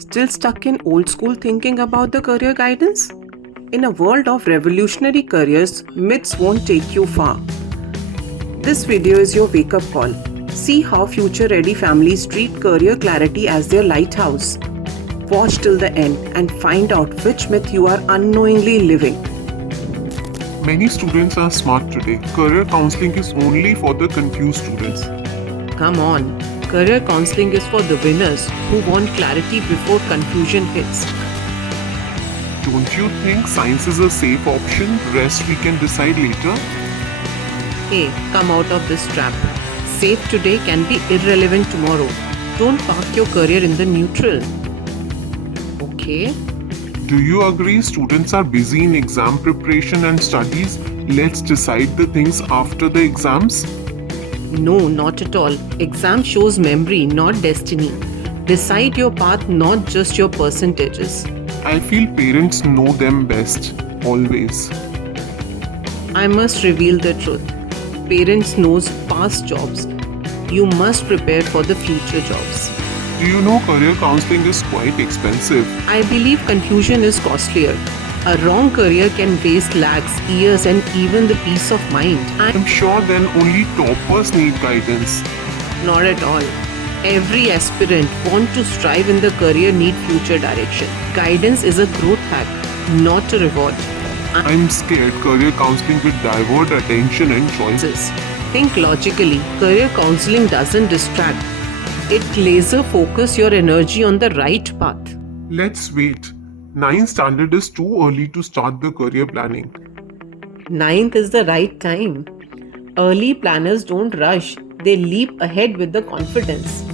Still stuck in old school thinking about the career guidance? In a world of revolutionary careers, myths won't take you far. This video is your wake up call. See how future ready families treat career clarity as their lighthouse. Watch till the end and find out which myth you are unknowingly living. Many students are smart today. Career counseling is only for the confused students. Come on, career counseling is for the winners who want clarity before confusion hits. Don't you think science is a safe option? Rest we can decide later. Hey, come out of this trap. Safe today can be irrelevant tomorrow. Don't park your career in the neutral. Okay? Do you agree students are busy in exam preparation and studies? Let's decide the things after the exams. No, not at all. Exam shows memory, not destiny. Decide your path, not just your percentages. I feel parents know them best, always. I must reveal the truth. Parents knows past jobs. You must prepare for the future jobs. Do you know career counseling is quite expensive? I believe confusion is costlier. A wrong career can waste lakhs, years and even the peace of mind. I'm sure then only toppers need guidance. Not at all. Every aspirant want to strive in the career need future direction. Guidance is a growth hack, not a reward. I'm scared career counseling will divert attention and choices. Think logically. Career counseling doesn't distract. It laser focus your energy on the right path. Let's wait. 9th standard is too early to start the career planning. 9th is the right time. Early planners don't rush. They leap ahead with the confidence.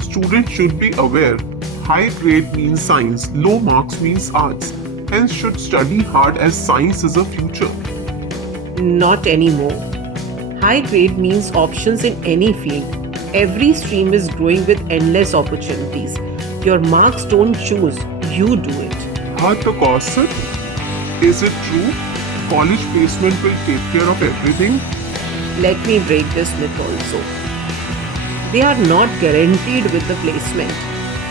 Students should be aware. High grade means science, low marks means arts. Hence should study hard as science is a future. Not anymore. High grade means options in any field. Every stream is growing with endless opportunities. Your marks don't choose, you do it. Heard the gossip? Is it true? College placement will take care of everything? Let me break this myth also. They are not guaranteed with the placement,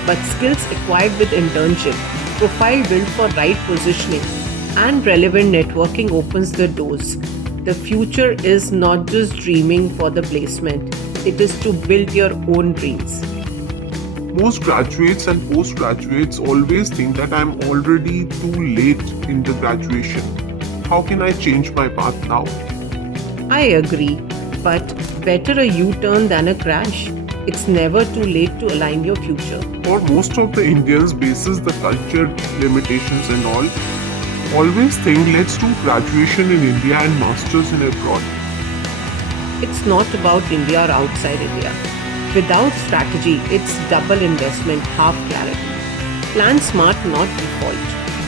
but skills acquired with internship, profile built for right positioning, and relevant networking opens the doors. The future is not just dreaming for the placement, it is to build your own dreams. Most graduates and postgraduates always think that I'm already too late in the graduation. How can I change my path now? I agree, but better a U-turn than a crash. It's never too late to align your future. For most of the Indians basis the culture limitations and all, always think let's do graduation in India and masters in abroad. It's not about India or outside India. Without strategy, it's double investment, half clarity. Plan smart, not default.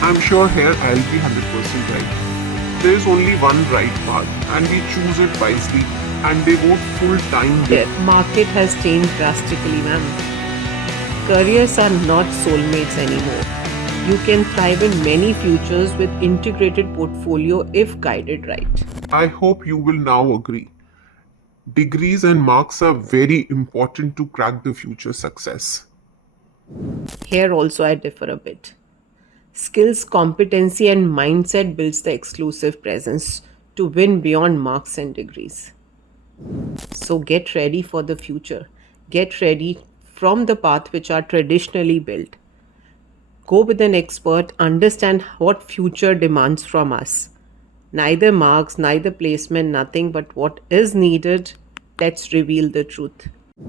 I'm sure here I'll be 100% right. There is only one right path and we choose it wisely and devote full time there. The market has changed drastically, ma'am. Careers are not soulmates anymore. You can thrive in many futures with integrated portfolio if guided right. I hope you will now agree. Degrees and marks are very important to crack the future success. Here also I differ a bit. Skills, competency and mindset builds the exclusive presence to win beyond marks and degrees. So get ready for the future. Get ready from the path which are traditionally built. Go with an expert, understand what future demands from us. Neither marks, neither placement, nothing but what is needed. Let's reveal the truth.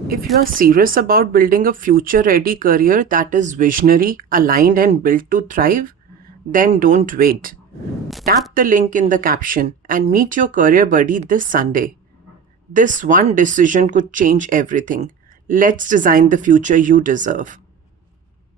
If you are serious about building a future-ready career that is visionary, aligned and built to thrive, then don't wait. Tap the link in the caption and meet your career buddy this Sunday. This one decision could change everything. Let's design the future you deserve.